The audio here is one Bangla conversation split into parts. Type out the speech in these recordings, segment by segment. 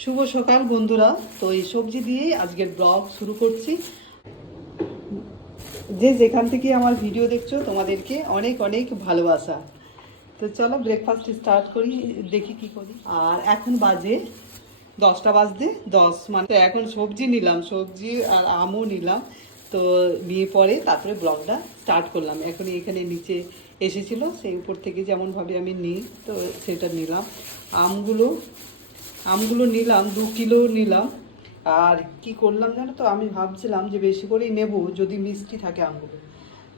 শুভ সকাল বন্ধুরা। তো এই সবজি দিয়েই আজকের ব্লগ শুরু করছি। যে যেখান থেকে আমার ভিডিও দেখছো তোমাদেরকে অনেক অনেক ভালোবাসা। তো চলো ব্রেকফাস্ট স্টার্ট করি, দেখি কি করি। আর এখন বাজে 10টা বাজতে 10, মানে তো এখন সবজি নিলাম, সবজি আর আমও নিলাম। তো নিয়ে পরে তারপরে ব্লগটা স্টার্ট করলাম। এখনই এখানে নিচে এসেছিলো, সেই উপর থেকে যেমনভাবে আমি নিই তো সেটা নিলাম। আমগুলো আমগুলো নিলাম 2 কিলো নিলাম। আর কি করলাম জানো তো, আমি ভাবছিলাম যে বেশি করেই নেব যদি মিষ্টি থাকে আমগুলো।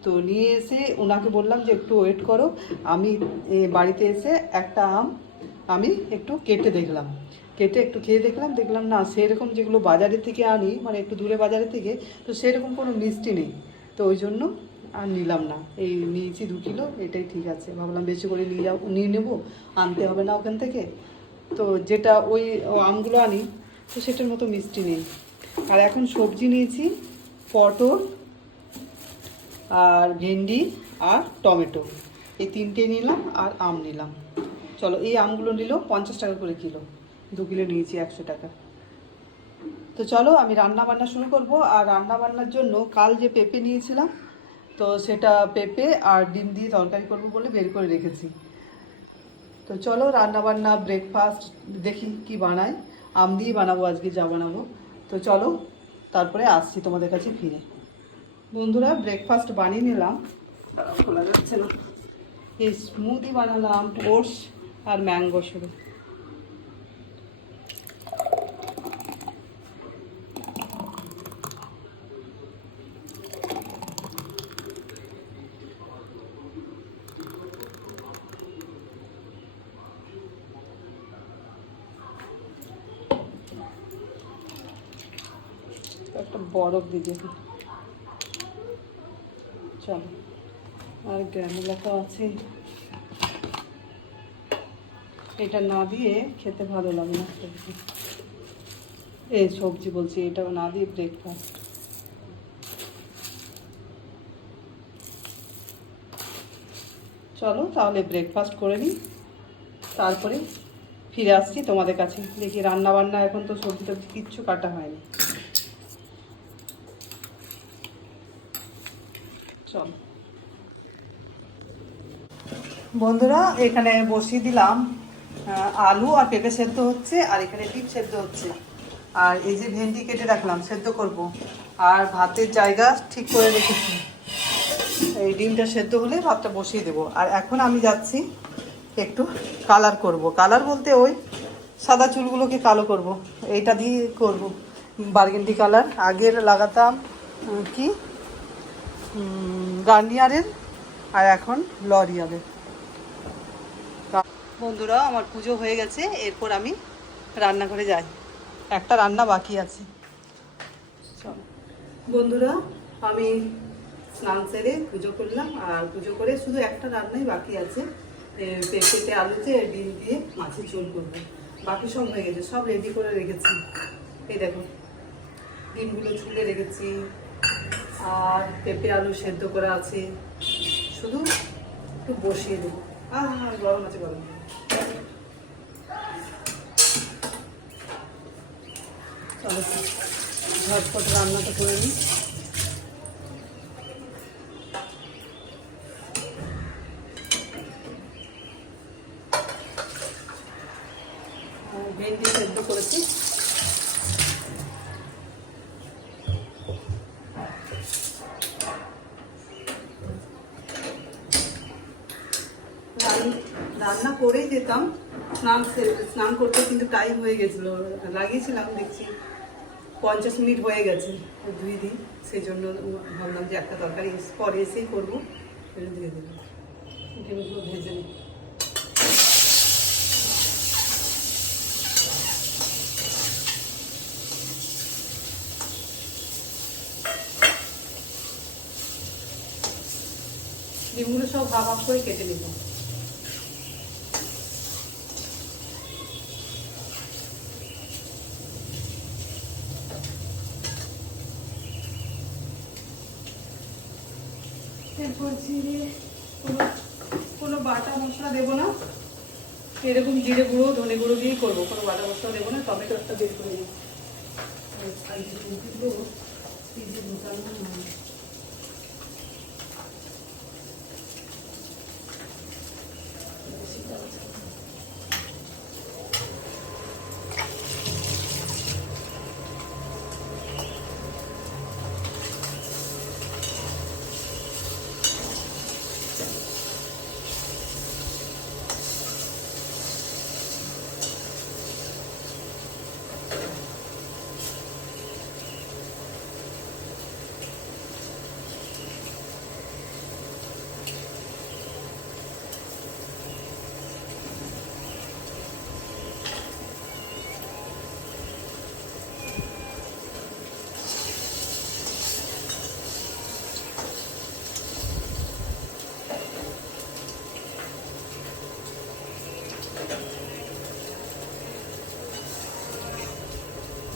তো নিয়ে এসে ওনাকে বললাম যে একটু ওয়েট করো, আমি বাড়িতে এসে একটা আম আমি একটু কেটে দেখলাম, কেটে একটু খেয়ে দেখলাম, দেখলাম না সেরকম যেগুলো বাজারের থেকে আনি, মানে একটু দূরে বাজারের থেকে, তো সেরকম কোনো মিষ্টি নেই। তো ওই জন্য আর নিলাম না, এই নিয়েছি 2 কিলো, এটাই ঠিক আছে। ভাবলাম বেশি করে নিয়ে নেবো, আনতে হবে না ওখান থেকে। তো যেটা ওই আমগুলো আনি তো সেটার মতো মিষ্টি নেই। আর এখন সবজি নিয়েছি পটল আর ভেন্ডি আর টমেটো, এই তিনটে নিলাম আর আম নিলাম। চলো, এই আমগুলো নিল 50 টাকা করে কিলো, 2 কিলো নিয়েছি 100 টাকা। তো চলো আমি রান্না বান্না শুরু করব। আর রান্না বান্নার জন্য কাল যে পেঁপে নিয়েছিলাম, তো সেটা পেঁপে আর ডিম দিয়ে তরকারি করব বলে বের করে রেখেছি। তো চলো রান্না বান্না ব্রেকফাস্ট দেখি কি বানাই। আম দিয়ে বানাবো আজকে, যা বানাবো। তো চলো তারপরে আসছি তোমাদের কাছে ফিরে। বন্ধুরা ব্রেকফাস্ট বানিয়ে নিলাম, খোলা যাচ্ছে না। এই স্মুদি বানালাম ওটস আর ম্যাঙ্গো শুধু। একটা বরফ দিয়ে দিই। চলো, আর গ্রানুলা তো আছে, এটা না দিয়ে খেতে ভালো লাগে না সবজি। এই সবজি বলছি, এটা না দিয়ে ব্রেকফাস্ট। চলো তাহলে ব্রেকফাস্ট করে নিই, তারপরে ফিরে আসছি তোমাদের কাছে। দেখি রান্না বান্না, এখন তো সবজি টবজি কিচ্ছু কাটা হয়নি। চলো বন্ধুরা, এখানে বসিয়ে দিলাম আলু আর পেঁপে সেদ্ধ হচ্ছে, আর এখানে ডিম সেদ্ধ হচ্ছে। আর এই যে ভেন্ডি কেটে রাখলাম, সেদ্ধ করব। আর ভাতের জায়গা ঠিক করে রেখেছি, এই ডিমটা সেদ্ধ হলে ভাতটা বসিয়ে দেবো। আর এখন আমি যাচ্ছি একটু কালার করব। কালার বলতে ওই সাদা চুলগুলোকে কালো করব, এইটা দিয়ে করব। বার্গেন্ডি কালার আগের লাগাতাম কি গার্নিয়ারের, আর এখন লরিয়ালের। বন্ধুরা আমার পুজো হয়ে গেছে, এরপর আমি রান্নাঘরে যাই, একটা রান্না বাকি আছে। চলো বন্ধুরা, আমি স্নান সেরে পুজো করলাম, আর পুজো করে শুধু একটা রান্নাই বাকি আছে, পেঁপেতে আলুতে ডিম দিয়ে মাছের ঝোল করবো। বাকি সব হয়ে গেছে, সব রেডি করে রেখেছি। এই দেখো ডিমগুলো ছুলে রেখেছি, আর পেঁপে আলু সেদ্ধ করা আছে, শুধু একটু বসিয়ে দেবো। গরম আছে, গরম। চলো ঝটপট রান্নাটা করে নিই। ভেন্ডি সেদ্ধ করেছি, রান্না করেই যেতাম, স্নান করতে কিন্তু টাইম হয়ে গেছিলো, লাগিয়েছিলাম দেখছি 50 মিনিট হয়ে গেছে, ধুয়ে দিই। সেই জন্য ভাবলাম যে একটা তরকারি পরে এসেই করবো, ধুয়ে দেবো। ডিমগুলো ভেজে নিই। ডিমগুলো সব হাফ হাফ করে কেটে নিব। এরপর জিরে, কোনো বাটা মশলা দেবো না, এরকম জিরে গুঁড়ো ধনে গুঁড়ো দিয়েই করবো, কোনো বাটা মশলা দেবো না। টমেটো একটা বের করে দিই।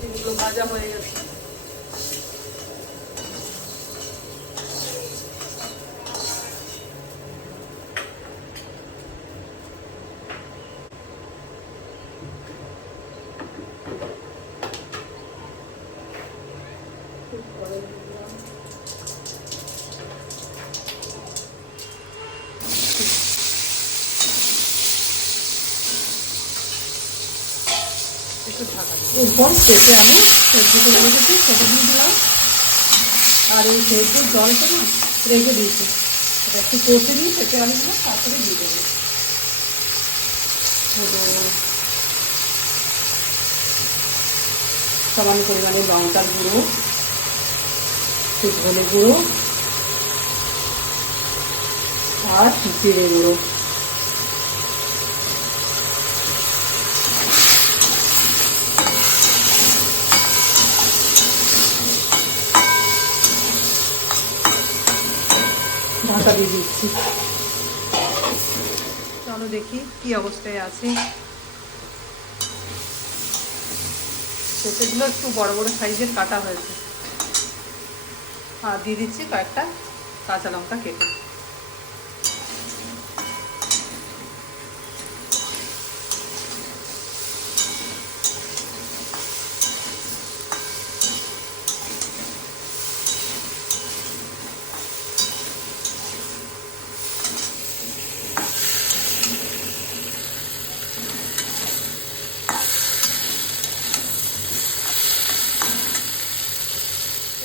এগুলো ভাজা হয়ে গেছে। এরপর পেঁপে আলু সেদ্ধ করে রেখেছি সেটা দিয়ে দিলাম। আর এই সেদ্ধ জলটা না রেখে দিয়েছি, এটা একটু কষে নিই পেঁপে আলুগুলো, তারপরে দিয়ে দেবো সামান্য পরিমাণে লঙ্কার গুঁড়ো, একটু ধনে গুঁড়ো আর জিরে গুঁড়ো। ঢাকা দিয়ে দিচ্ছি। চলো দেখি কি অবস্থায় আছে। পেঁপেগুলো একটু বড় বড় সাইজের কাটা হয়েছে। আর দিয়ে দিচ্ছি কয়েকটা কাঁচা লঙ্কা কেটে।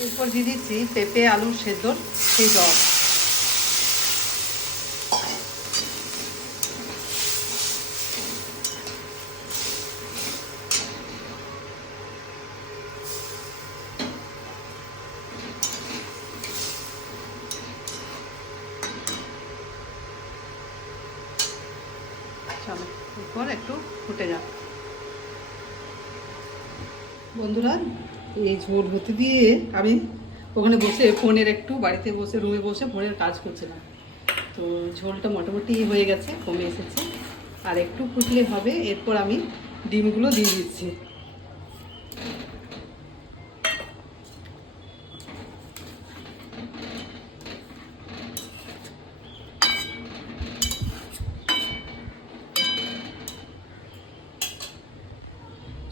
এরপর দিয়ে দিচ্ছি পেঁপে আলু সেদ্ধর সেই জল। চলো এরপর একটু ফুটে যাক। বন্ধুরা এই ঝোল হতে দিয়ে আমি ওখানে বসে ফোনের একটু বাড়িতে বসে রুমে বসে ফোনের কাজ করছিলাম। তো ঝোলটা মোটামুটি হয়ে গেছে, কমে এসেছে, আর একটু ফুটলে হবে। এরপর আমি ডিমগুলো দিয়ে দিচ্ছি।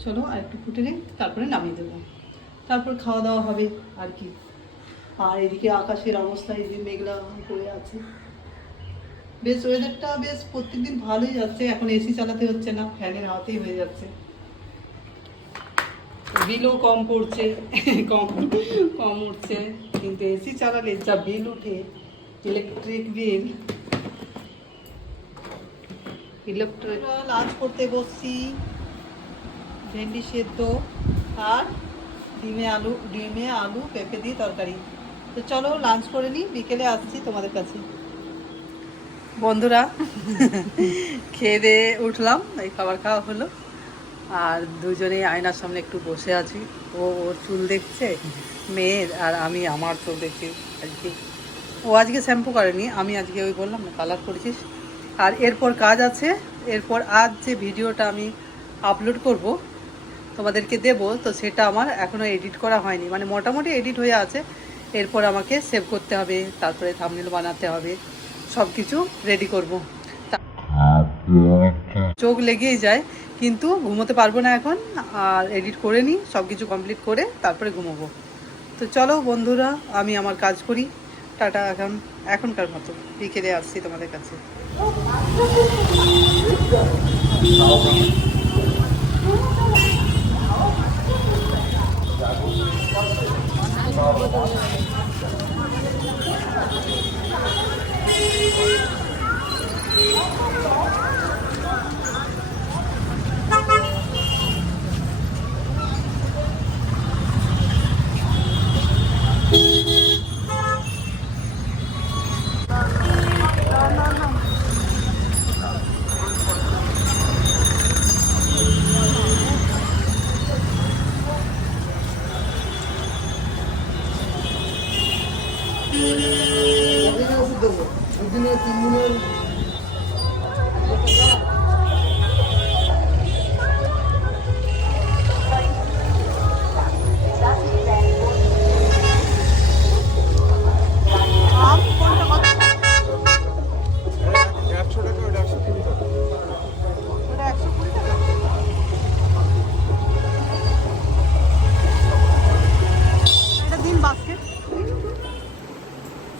চলো আর একটু ফুটে নিই, তারপরে নামিয়ে দেবো, তারপর খাওয়া দাওয়া হবে আর কি। আর এদিকে আকাশের অবস্থা এদিকে মেঘলা করে আছে। বেশ ওয়েদারটা বেশ প্রত্যেকদিন ভালোই যাচ্ছে। এখন এসি চালাতে হচ্ছে না, ফ্যানের হাওয়াতেই হয়ে যাচ্ছে। বিলও কম পড়ছে, কম কম উঠছে, কিন্তু এসি চালালে যা বিল উঠে, ইলেকট্রিক বিল। লাঞ্চ করতে বসছি, ভেন্ডি সেদ্ধ আর ডিমে আলু পেঁপে দিয়ে তরকারি। তো চলো লাঞ্চ করে নিই, বিকেলে আসছি তোমাদের কাছে। বন্ধুরা খেয়ে দিয়ে উঠলাম, এই খাবার খাওয়া হলো, আর দুজনেই আয়নার সামনে একটু বসে আছি। ও ওর চুল দেখছে মেয়ের, আর আমি আমার চুল দেখছি আজকে। ও আজকে শ্যাম্পু করেনি, আমি আজকে ওই বললাম না কালার করেছিস। আর এরপর কাজ আছে, এরপর আজ যে ভিডিওটা আমি আপলোড করব তোমাদেরকে দেব, তো সেটা আমার এখনও এডিট করা হয়নি, মানে মোটামুটি এডিট হয়ে আছে। এরপর আমাকে সেভ করতে হবে, তারপরে থাম্বনেল বানাতে হবে, সব কিছু রেডি করব। চোখ লেগেই যায়, কিন্তু ঘুমোতে পারবো না এখন। আর এডিট করে নিই, সব কিছু কমপ্লিট করে তারপরে ঘুমোবো। তো চলো বন্ধুরা, আমি আমার কাজ করি। টাটা। এখনকার মতো বিকেলে আসছি তোমাদের কাছে।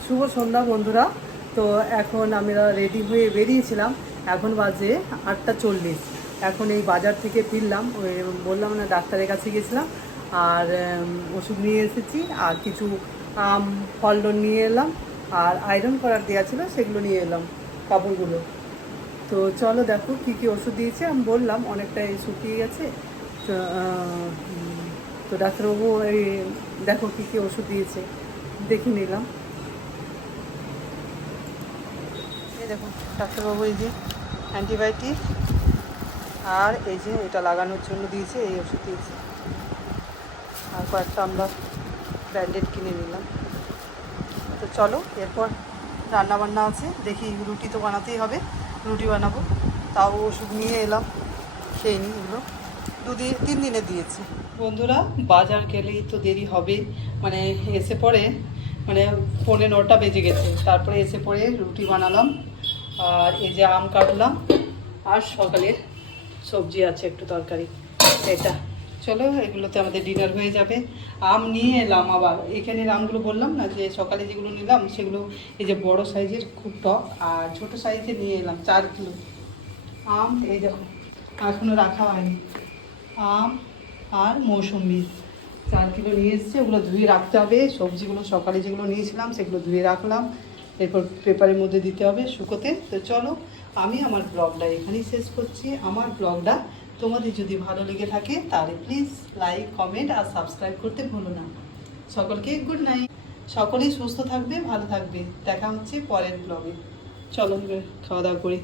শুভ সন্ধ্যা বন্ধুরা। তো এখন আমরা রেডি হয়ে বেরিয়েছিলাম, এখন বাজে 8:40। এখন এই বাজার থেকে ফিরলাম, ওই বললাম না ডাক্তারের কাছে গেছিলাম, আর ওষুধ নিয়ে এসেছি, আর কিছু আম ফল নিয়ে এলাম, আর আয়রন করার দেওয়া ছিল সেগুলো নিয়ে এলাম, কাপড়গুলো। তো চলো দেখো কী কী ওষুধ দিয়েছে। আমি বললাম অনেকটাই শুকিয়ে গেছে। তো ডাক্তারবাবু এই দেখো কী কী ওষুধ দিয়েছে, দেখে নিলাম। দেখুন ডাক্তারবাবু এই যে অ্যান্টিবায়োটিক, আর এই যে এটা লাগানোর জন্য দিয়েছে, এই ওষুধ দিয়েছে, আর কয়েকটা আমরা ব্যান্ডেড কিনে নিলাম। তো চলো এরপর রান্নাবান্না আছে, দেখি রুটি তো বানাতেই হবে, রুটি বানাবো। তাও ওষুধ নিয়ে এলাম, খেয়ে নিই। এগুলো 3 দিনে দিয়েছে। বন্ধুরা বাজার গেলেই তো দেরি হবে, মানে এসে পরে মানে 9:45 বেজে গেছে, তারপরে এসে পরে রুটি বানালাম, আর এই যে আম কাটলাম, আর সকালের সবজি আছে একটু তরকারি, এটা। চলো এগুলোতে আমাদের ডিনার হয়ে যাবে। আম নিয়ে এলাম আবার, এখানের আমগুলো বললাম না যে সকালে যেগুলো নিলাম সেগুলো এই যে বড় সাইজের খুব টক, আর ছোট সাইজের নিয়ে এলাম 4 কিলো আম। এই দেখো এখনও রাখা হয়নি, আম আর মৌসুম্বি 4 কিলো নিয়ে এসছে, ওগুলো ধুয়ে রাখতে হবে। সবজিগুলো সকালে যেগুলো নিয়েছিলাম সেগুলো ধুয়ে রাখলাম, এরপর পেপারের মধ্যে দিতে হবে শুকোতে। তো চলো আমি আমার ব্লগটা এখানেই শেষ করছি। আমার ব্লগটা তোমাদের যদি ভালো লেগে থাকে তাহলে প্লিজ লাইক, কমেন্ট আর সাবস্ক্রাইব করতে ভুলো না। সকলকে গুড নাইট, সকলেই সুস্থ থাকবে, ভালো থাকবে। দেখা হচ্ছে পরের ব্লগে। চলো খাওয়া দাওয়া করি।